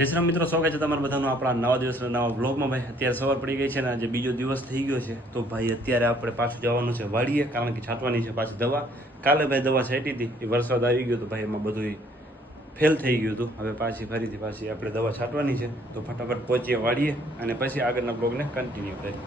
જય શ્રી રામ મિત્રો, સ્વાગત છે તમારા બધાનું આપણા નવા દિવસના નવા વ્લોગમાં. ભાઈ અત્યારે સવાર પડી ગઈ છે ને આજે બીજો દિવસ થઈ ગયો છે. તો ભાઈ અત્યારે આપણે પાછું જવાનું છે વાડીએ, કારણ કે છાંટવાની છે પાછી દવા. કાલે ભાઈ દવા છાંટી હતી, એ વરસાદ આવી ગયો તો ભાઈ એમાં બધું ફેલ થઈ ગયું હતું. હવે ફરીથી આપણે દવા છાંટવાની છે. તો ફટાફટ પહોંચીએ વાડીએ અને પછી આગળના બ્લોગને કન્ટિન્યુ કરીએ.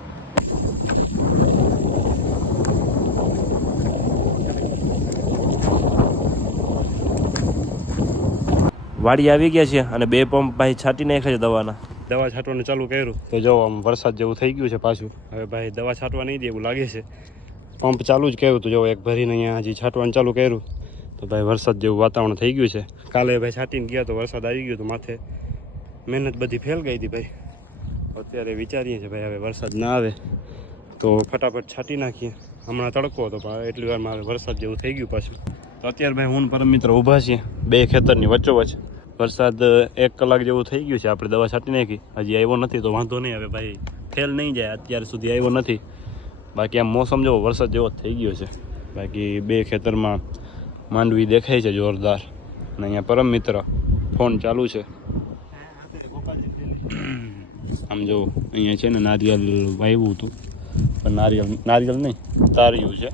વાડી આવી ગયા છે અને બે પંપ ભાઈ છાંટી નાખ્યા છે દવાના. દવા છાંટવાનું ચાલુ કર્યું તો જો આમ વરસાદ જેવું થઈ ગયું છે પાછું. હવે ભાઈ દવા છાંટવા નહીં દે એવું લાગે છે. પંપ ચાલુ જ કર્યું તો જો એક ભરીને અહીંયા હજી છાંટવાનું ચાલુ કર્યું તો ભાઈ વરસાદ જેવું વાતાવરણ થઈ ગયું છે. કાલે ભાઈ છાંટીને ગયા તો વરસાદ આવી ગયો તો માથે મહેનત બધી ફેલ ગઈ હતી ભાઈ. અત્યારે વિચારીએ છીએ ભાઈ હવે વરસાદ ના આવે તો ફટાફટ છાંટી નાખીએ. હમણાં તડકો હતો પણ એટલી વારમાં હવે વરસાદ જેવું થઈ ગયું પાછું. તો અત્યારે ભાઈ હું પરમ મિત્ર ઊભા છીએ બે ખેતરની વચ્ચોવચ્ચ. વરસાદ 1 કલાક જેવું થઈ ગયું છે, આપણે દવા છાંટી નાખી, હજી આવ્યો નથી તો વાંધો નહીં. હવે ભાઈ ફેલ નહીં જાય, અત્યાર સુધી આવ્યો નથી. બાકી આમ મોસમ જેવો વરસાદ જેવો થઈ ગયો છે. બાકી બે ખેતરમાં માંડવી દેખાય છે જોરદાર. અને અહીંયા પરમ મિત્ર ફોન ચાલુ છે. આમ જો અહીંયા છે ને નારિયેલ વાવ્યું હતું પણ નારિયેલ નહીં તાર્યું છે.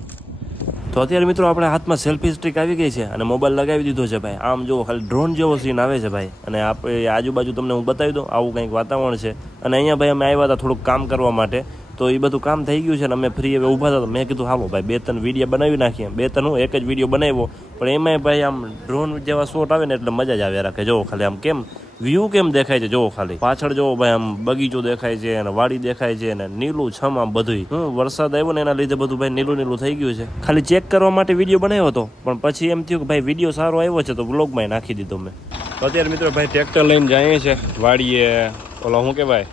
તો અત્યારે મિત્રો આપણે હાથમાં સેલ્ફી સ્ટિક આવી ગઈ છે અને મોબાઈલ લગાવી દીધો છે ભાઈ. આમ જો ખાલી ડ્રોન જેવો સીન આવે છે ભાઈ. અને આપણે આજુબાજુ તમને હું બતાવી દઉં, આવું કંઈક વાતાવરણ છે. અને અહીંયા ભાઈ અમે આવ્યા હતા થોડુંક કામ કરવા માટે, તો એ બધું કામ થઈ ગયું છે ને અમે ફ્રી હવે ઊભા હતા. મેં કીધું હાલો ભાઈ 2-3 વિડીયો બનાવી નાખીએ. 2-3 હું એક જ વિડીયો બનાવ્યો પણ એમાંય ભાઈ આમ ડ્રોન જેવા શોટ આવે ને એટલે મજા જ આવે રાખે. જોવો ખાલી આમ કેમ વ્યૂ કેમ દેખાય છે, જોવો ખાલી પાછળ જોવો ભાઈ આમ બગીચો દેખાય છે અને વાડી દેખાય છે અને નીલું છમ આમ બધું. વરસાદ આવ્યો ને એના લીધે બધું ભાઈ નીલું થઈ ગયું છે. ખાલી ચેક કરવા માટે વિડીયો બનાવ્યો હતો પણ પછી એમ થયું કે ભાઈ વિડીયો સારો આવ્યો છે તો બ્લોગમાં નાખી દીધો મેં. તો અત્યારે મિત્રો ભાઈ ટ્રેક્ટર લઈને જઈએ છે વાડીએ. ઓલો શું કહેવાય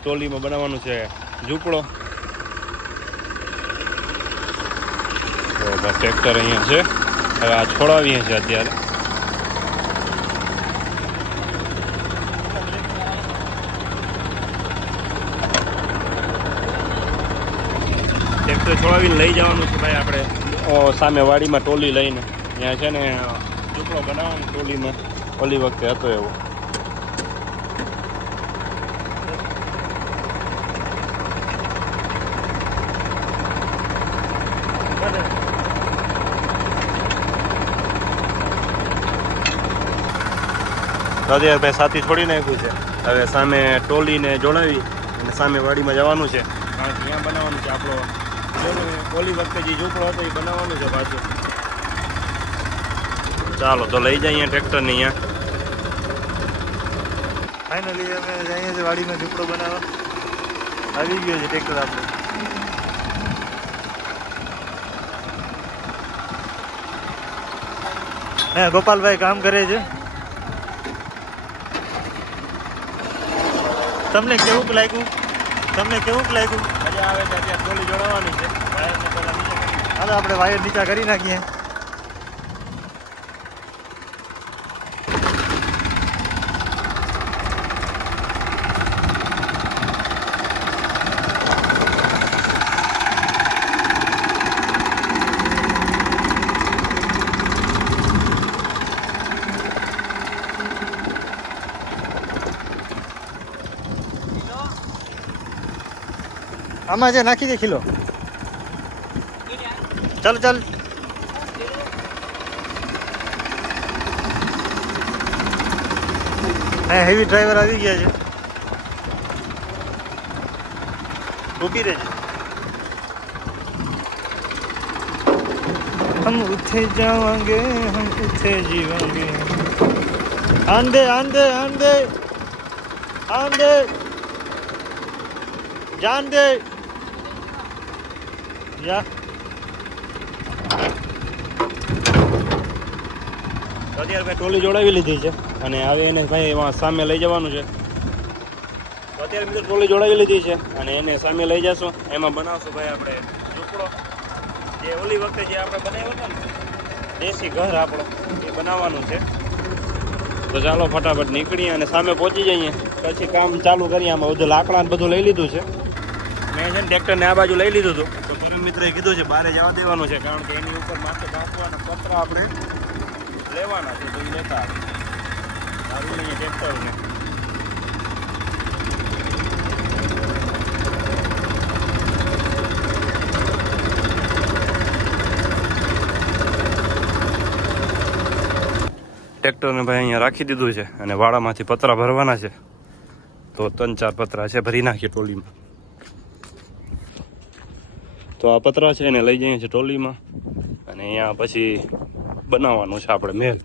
ટોલીમાં બનાવવાનું છે ઝૂંપડો. તો ભાઈ ટ્રેક્ટર અહીંયા છે, હવે આ છોડાવીએ છીએ અત્યારે. ટ્રેક્ટર છોડાવીને લઈ જવાનું છે ભાઈ આપણે સામે વાડીમાં ટોલી લઈને. ત્યાં છે ને ઝૂંપડો બનાવવાનો ટોલીમાં, ઓલી વખતે હતો એવો. અત્યારે ભાઈ સાથી છોડી નાખ્યું છે. હવે સામે ટોલીને જોડાવી અને સામે વાડીમાં જવાનું છે, કારણ કે અહીંયા બનાવવાનું છે આપણો ઓલી વખતે જે ઝૂંપડો હતો એ બનાવવાનું છે પાછું. ચાલો તો લઈ જઈએ ટ્રેક્ટરને અહીંયા. ફાઇનલી અમે જઈએ છીએ વાડીમાં ઝૂંપડો બનાવવા. આવી ગયો છે ટ્રેક્ટર આપણે. હે ગોપાલભાઈ કામ કરે છે. તમને કેવું લાગ્યું? મજા આવે છે. અત્યારે ટોલી જોડવાની છે. હાલો આપણે વાયર નીચા કરી નાખીએ. આમાં જે નાખી દે ખીલો. ચાલ હા હેવી ડ્રાઈવર આવી ગયા છે. ઊભી રહેજે. હમ ઉઠે જાવાંગે હમ ઉઠે જીવાંગે. આંદે જાન દે યા. અત્યારે ભાઈ ટોલી જોડાવી લીધી છે અને હવે એને ભાઈ એમાં સામે લઈ જવાનું છે. તો અત્યારે મિત્રો ટોલી જોડાવી લીધી છે અને એને સામે લઈ જશું. એમાં બનાવશું ભાઈ આપણે ઝૂંપડો, જે ઓલી વખતે જે આપણે બનાવ્યો હતો ને દેશી ઘર આપણો, એ બનાવવાનું છે. તો ચાલો ફટાફટ નીકળીએ અને સામે પહોંચી જઈએ, પછી કામ ચાલુ કરીએ. આમાં બધું લાકડા બધું લઈ લીધું છે. મેં છે ને ટ્રેક્ટરને આ બાજુ લઈ લીધું હતું તો પરમ મિત્રએ કીધું છે બહાર જવા દેવાનું છે, કારણ કે એની ઉપર માથે બાંધવાના પતરા આપણે લેવાના છે તો એ લેતા આવે. આવી લઈએ ટ્રેક્ટરને. ટ્રેક્ટરને ભાઈ અહીંયા રાખી દીધું છે અને વાડામાંથી પતરા ભરવાના છે. તો 3-4 પતરા છે, ભરી નાખીએ ટોલીમાં. તો આ પતરા છે એને લઈ જઈએ છીએ ટોલીમાં અને અહીંયા પછી બનાવવાનું છે આપણે મેલ.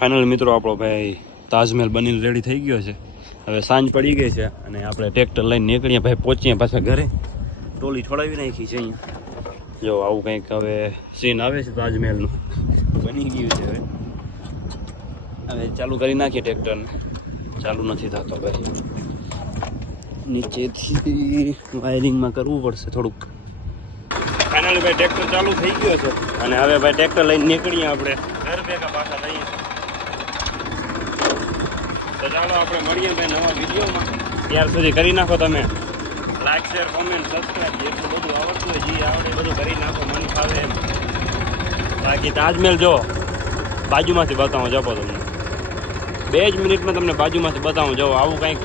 ફાઇનલ મિત્રો આપણો ભાઈ તાજમહેલ બનીને રેડી થઈ ગયો છે. હવે સાંજ પડી ગઈ છે અને આપણે ટ્રેક્ટર લઈને નીકળીએ ભાઈ, પહોંચીએ પાછા ઘરે. ટોલી છોડાવી નાખી છે અહીંયા. જો આવું કંઈક હવે સીન આવે છે તાજમહેલનું, બની ગયું છે. હવે ચાલુ કરી નાખીએ ટ્રેક્ટરને. ચાલુ નથી થતો ભાઈ, નીચેથી વાયરિંગમાં કરવું પડશે થોડુંક. ફાઇનલી ભાઈ ટ્રેક્ટર ચાલુ થઈ ગયો છે અને હવે ભાઈ ટ્રેક્ટર લઈને નીકળીએ આપણે ઘર ભેગા પાછા લઈએ. તો ચાલો આપણે મળીએ ભાઈ નવા વિડીયોમાં. ત્યાર સુધી કરી નાખો તમે લાઈક, શેર, કોમેન્ટ, સબસ્ક્રાઈબ. જેટલું બધું આવડતું હોય જે આવડે બધું કરી નાખો, મન ફાવે એમ. બાકી તાજમહેલ જો બાજુમાંથી બતાવો જપો તમને. 2 જ મિનિટમાં તમને બાજુમાંથી બતાવું. જો આવું કંઈક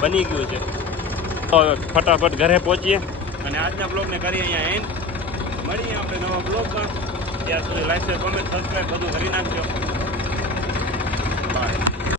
બની ગયું છે. તો ફટાફટ ઘરે પહોંચીએ અને આજના બ્લોગને કરીએ અહીંયા એન્ડ. મળીએ આપણે નવા બ્લોગમાં. ત્યાં સુધી લાઈક, શેર, કોમેન્ટ, સબસ્ક્રાઈબ બધું કરી નાખજો. બાય.